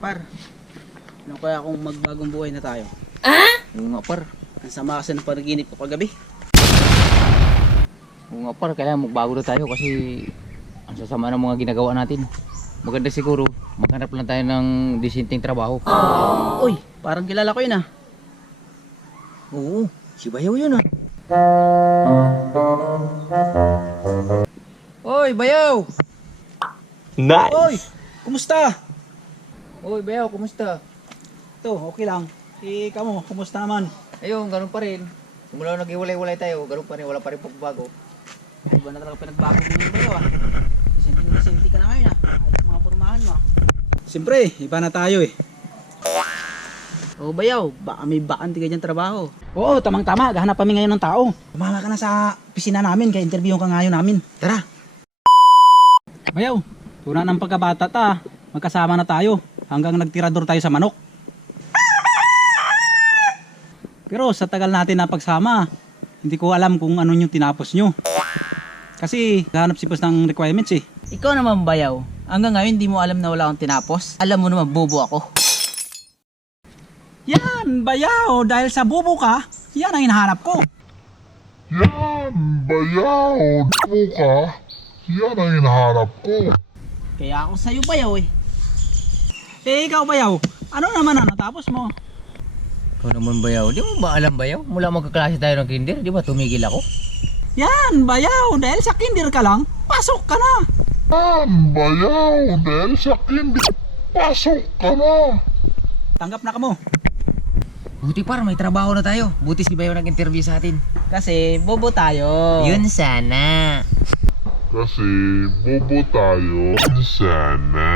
Par, ano kaya kung magbagong buhay na tayo? Oo nga par. Ang sama kasi ng panaginip ko kagabi. Oo nga par, kailangan magbago na tayo kasi ang sasama ng mga ginagawa natin. Maganda siguro, maghanap lang tayo ng disenteng trabaho. Uy, parang kilala ko yun ah. Oo, si Bayaw yun ah. Oy, Bayaw! Nice! Oy, kumusta? Oy Bayaw, kumusta? Ito, okay lang. Kamo, kumusta naman? Ayun, ganun pa rin. Simula nag-iwalay-walay tayo, ganun pa rin, wala pa rin pagbabago. Iba na talaga pinagbago mo yung Bayaw ah. Disente ka na ngayon ah. Ayos mga pormahan mo ah. Siyempre, iba na tayo eh. Oh Bayaw, baka may bakante ka dyan trabaho. Oo, tamang-tama. Gahanap kami ngayon ng tao. Tumama ka na sa opisina namin, kaya interview ka ngayon namin. Tara! Bayaw, tuna ng pagkabata ta. Magkasama na tayo hanggang nagtirador tayo sa manok. Pero sa tagal natin na pagsama, hindi ko alam kung ano yung tinapos nyo. Kasi gahanap si boss ng requirements eh. Ikaw naman Bayaw, hanggang ngayon di mo alam na wala akong tinapos. Alam mo naman bobo ako. Yan, Bayaw, dahil sa bubo ka, yan ang hinahanap ko. Yan, Bayaw, mo ka. Yan ang hinahanap ko. Kaya ako sa'yo Bayaw eh. Eh ikaw Bayaw, ano naman ang natapos mo? Ikaw naman Bayaw, di mo ba alam Bayaw? Mula magkaklase tayo ng kinder, di ba tumigil ako? Yan, Bayaw, dahil sa kinder ka lang, pasok ka na. Yan, Bayaw, dahil sa kindi, pasok ka na. Tanggap na ka mo. Buti par, may trabaho na tayo. Buti si Bayaw nag-interview sa atin. Kasi bobo tayo. Yun sana. Kasi bobo tayo. Sana.